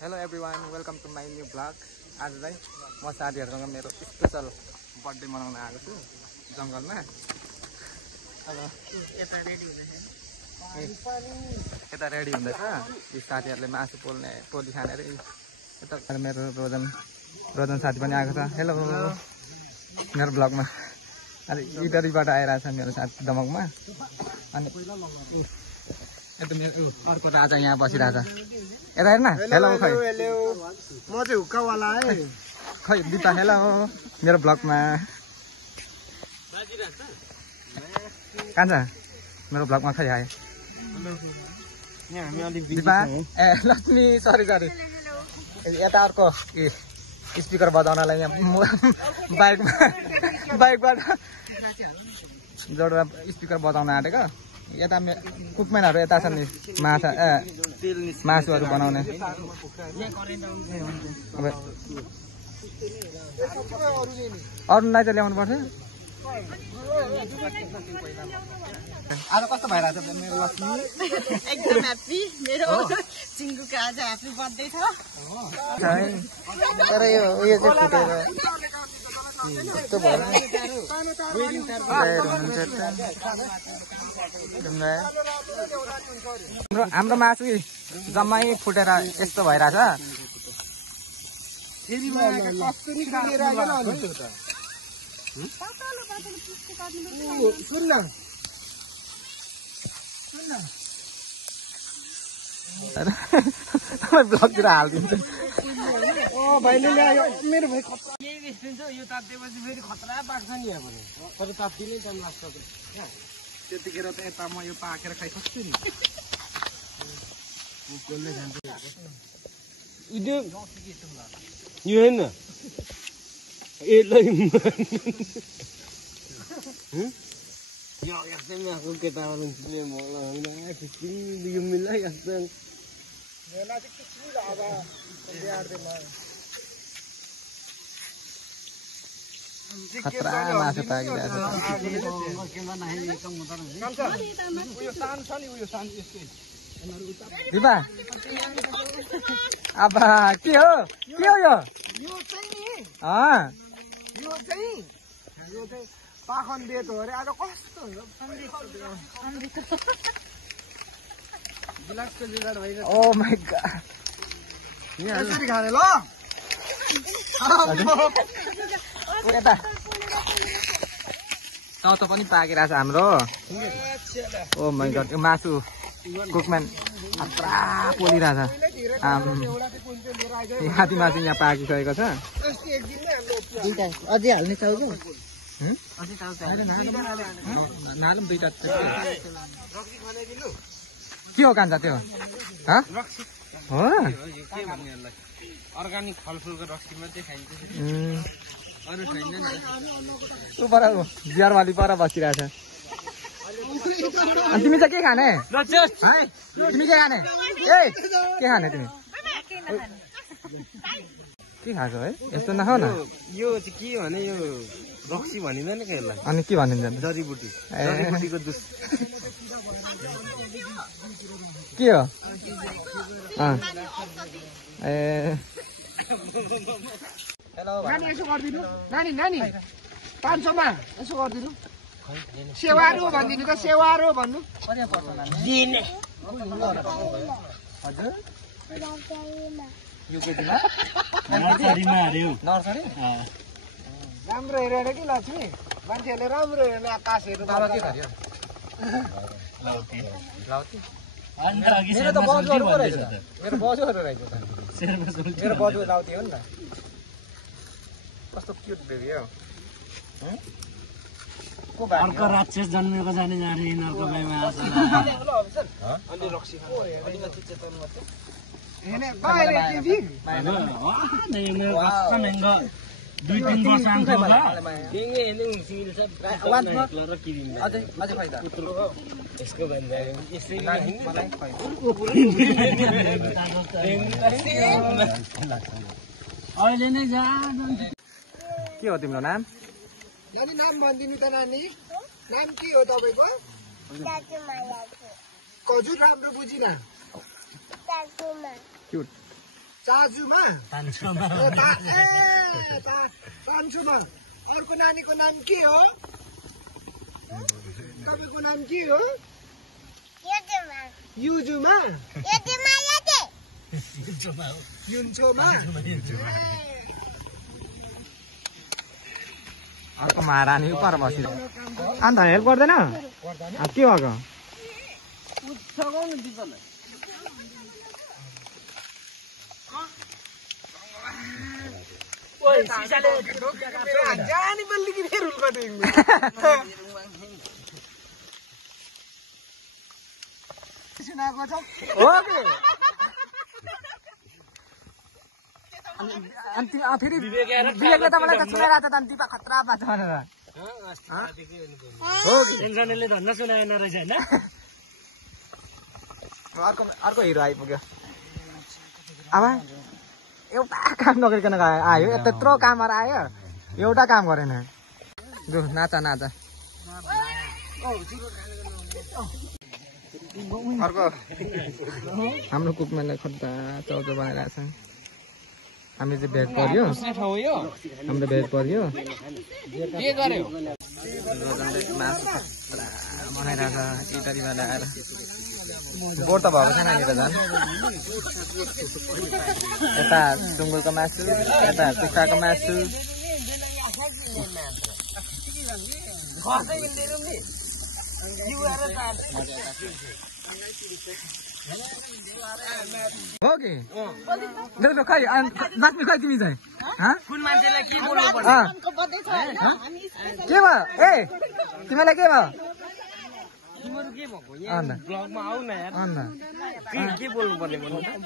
Hello everyone, welcome to my new vlog. आज चाहिँ म साथीहरुसँग मेरो स्पेशल बर्थडे मनाउन आएको छु जंगलमा। अब यता रेडी हुँदैछ। यी साथीहरुले मासु पोली खाने रे। यता मेरो रोजन साथी पनि आएको छ। हेलो मेरो भ्लगमा। अनि इटरीबाट आइरहेछ मेरो साथी दमकमा। अनि यता मेरो अर्को राजा यहाँ बसिरहेछ। यता हेर्न। हेलो खै। हेलो म चाहिँ हुक्कावाला है। खै दिपा हेलो मेरो भ्लगमा। कहाँ छ मेरो भ्लगमा खै आए। यहाँ हामी अलि दिपा ए लक्ष्मी सरी यता अर्को स्पिकर बजाउनलाई यहाँ बाइकबाट जोडमा स्पिकर बजाउन आँटेको। यता कुकमेनहरू यता छन् नि मासुहरू बनाउने। अब अरूलाई चाहिँ ल्याउनु पर्छ। आज कस्तो भइरहेछ मेरो लक्ष्मी? एकदम ह्याप्पी। मेरो चिङ्गुको आज ह्याप्पी बर्थडे छ। तर यो उयो चाहिँ फुटेर यस्तो भयो। हाम्रो मासु जम्मै फुटेर यस्तो भइरहेछ। ब्लगतिर हालिदिन्छु। भाइले ल्यायो मेरो भाइ खतरा यही निस्किन्छ। यो तात्तिएपछि फेरि खतरा पाक्छ नि यहाँ पनि। तर तात्तिनै टाइम लाग्छ। त्यतिखेर त यता म यो पाकेर खाइसक्छु नि। यो होइन यो एकदमै आफ्नो केटाहरू यो मिल्ला एकदम खतरा मासु पाकिरहेछ। दिपा अब के हो यो यो चाहिँ पाखन बेत हो अरे। आज कस्तो गिलासको जुगाड भइरहेछ। ओ माय गॉड यसरी खाने ल। चौतो पनि पाकिरहेछ हाम्रो। ओ माय गॉड यो मासु कुकम्यान खतरा पोलिरहेछ। हाती मासु यहाँ पाकिसकेको छ। अझै हाल्ने चाउको नालुम दुईटा के हो कान्छ त्यो? हो अर्गानिक फलफुलको रक्सी मात्रै खाइन्छ। अरू छैन नि। ऊ पर बिहारवाली पर बसिरहेछ। अनि तिमी चाहिँ के खाने? तिमी के खाने? ए के खाने तिमी? के खाएको है? यस्तो नखाऊ न। यो चाहिँ के भने यो रक्सी भनिँदैन क्या यसलाई। अनि के भनिन्छ? जडीबुटी। जडीबुटीको जुस। के हो? ए नानी यसो गरिदिनु। नानी 500 मा यसो गरिदिनु। सेवारो भनिदिनु त। सेवारो भन्नु। दिने हजुर नर्सरीमा हार्यो। नर्सरी राम्रो हेरेर कि लक्ष्मी मान्छेहरूले राम्रो हेर्ने आकाश हेर्नु। तल के खर्यो? लाउती मेरो त बजुहरू पो रहेछ। मेरो बजुहरू रहेछ त। मेरो बजु लाउती हो नि त। कस्तो क्युट बेबी हो। अर्को राक्षस जन्मेको जाने जाने यिनीहरूको बाइमा आछ। अलि रक्सी खानु अलिकति चेतन गर्छ। हेर्ने बाहिर टिभी दुई-तीन वर्ष आउँछ होला। अझै फाइदा यसको भन्दा यसै अहिले नै जा। के हो तिम्रो नाम? नानी नाम भनिदिनु त। नानी नाम के हो तपाईँको? कजु राम्रो बुझिन। क्युट चाजुमा तान्छमा तान्चुमा अर्को नानीको नाम के हो तपाईँको नाम के हो युजुमा युन्चोमा अर्को महारानी पर बसी अन्त हेल्प गर्दैन के भएको जानी बल्ली कि फेर उल्का देख्नु सुनाएको छ हो कि अनि फेरि विवेकले त मलाई त सुनाइरहेको त दिपा खतरा बात भनेर हो कि एकजनाले धन्न सुनाएन रहेछ हैन अर्को हिरो आइपुग्यो अब एउटा काम नगरिकन आयो त्यत्रो कामहरू आयो एउटा काम गरेन लु नाचा नाचा अर्को हाम्रो कुकमेनलाई खड्डा चौचो बनाइरहेको छ हामी चाहिँ भेट पर्यो हाम्रो भेट पर्यो बनाइरहेको छ इटरीबाट आएर बोर त भएको छैन नि त झन् यता सुँगुरको मासु यता कुखुराको मासु हो कि खै नाच्ने खै तिमी चाहिँ के भयो ए तिमीलाई के भयो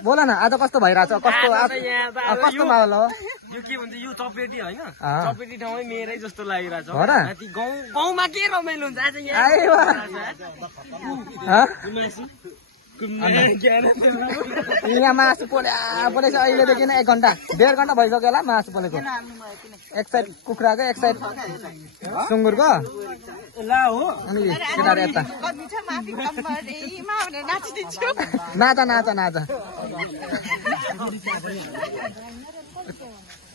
बोल न आज कस्तो भइरहेछ कस्तो कस्तो माहौल हो यो के भन्छ यो चपेटी होइन चपेटी ठाउँमै मेरै जस्तो लागिरहेछ हो र गाउँमा के रमाइलो हुन्छ आज यहाँ यहाँ मासु पोलेछ अहिलेदेखि 1 घन्टा 1.5 घन्टा भइसक्यो होला मासु पोलेको एक साइड कुखुराको एक साइड सुँगुरको अनि केटाहरू यता नाचा नाचा नाचा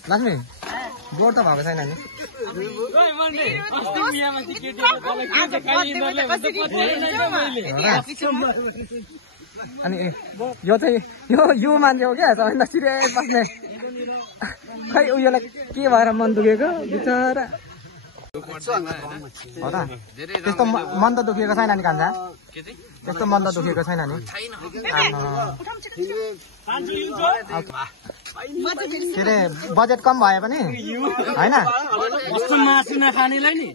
लक्ष्मी बोर त भएको छैन नि अनि यो चाहिँ यो मान्छे हो क्या सबैभन्दा सिरियस बस्ने खै उयोलाई के भएर मन दुखेको बिचरा हो त त्यस्तो मन त दुखेको छैन नि कान्छा त्यस्तो मन त दुखेको छैन नि के अरे बजेट कम भए पनि होइन मासु नखानेलाई नि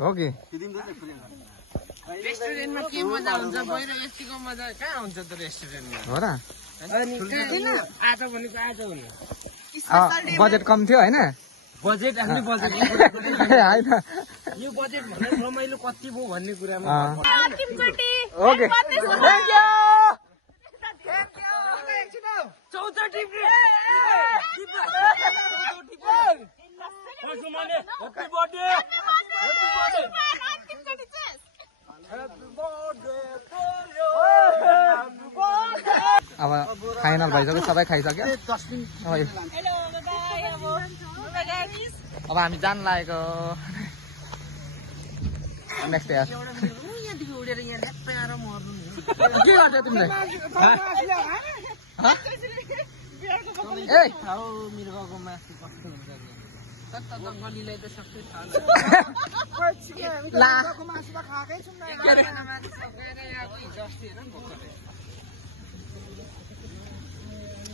हो कि रेस्टुरेन्टमा के मजा हुन्छ बाहिर यतिको मजा कहाँ हुन्छ त रेस्टुरेन्टमा हो र आज भनेको आज हुने बजेट कम थियो होइन बजेट आफ्नै बजेट होइन यो बजेट भनेर रमाइलो कति भयो भन्ने कुरामा ओके थ्याङ्क यू अब फाइनल भइसक्यो सबै खाइसक्यो अब हामी जान लागेको नेक्स्ट इयर के गर्छ तिमीले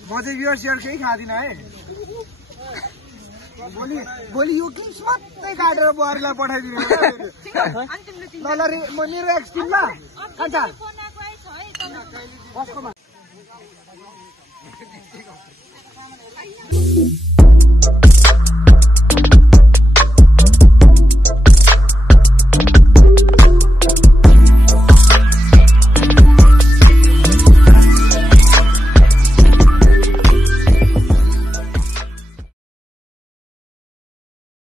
म चाहिँ बियर सियर केही खाँदिनँ है भोलि यो किन्स मात्रै काटेर बुहारीलाई पठाइदिनु ल मेरो एक्सटिम ल खान्छ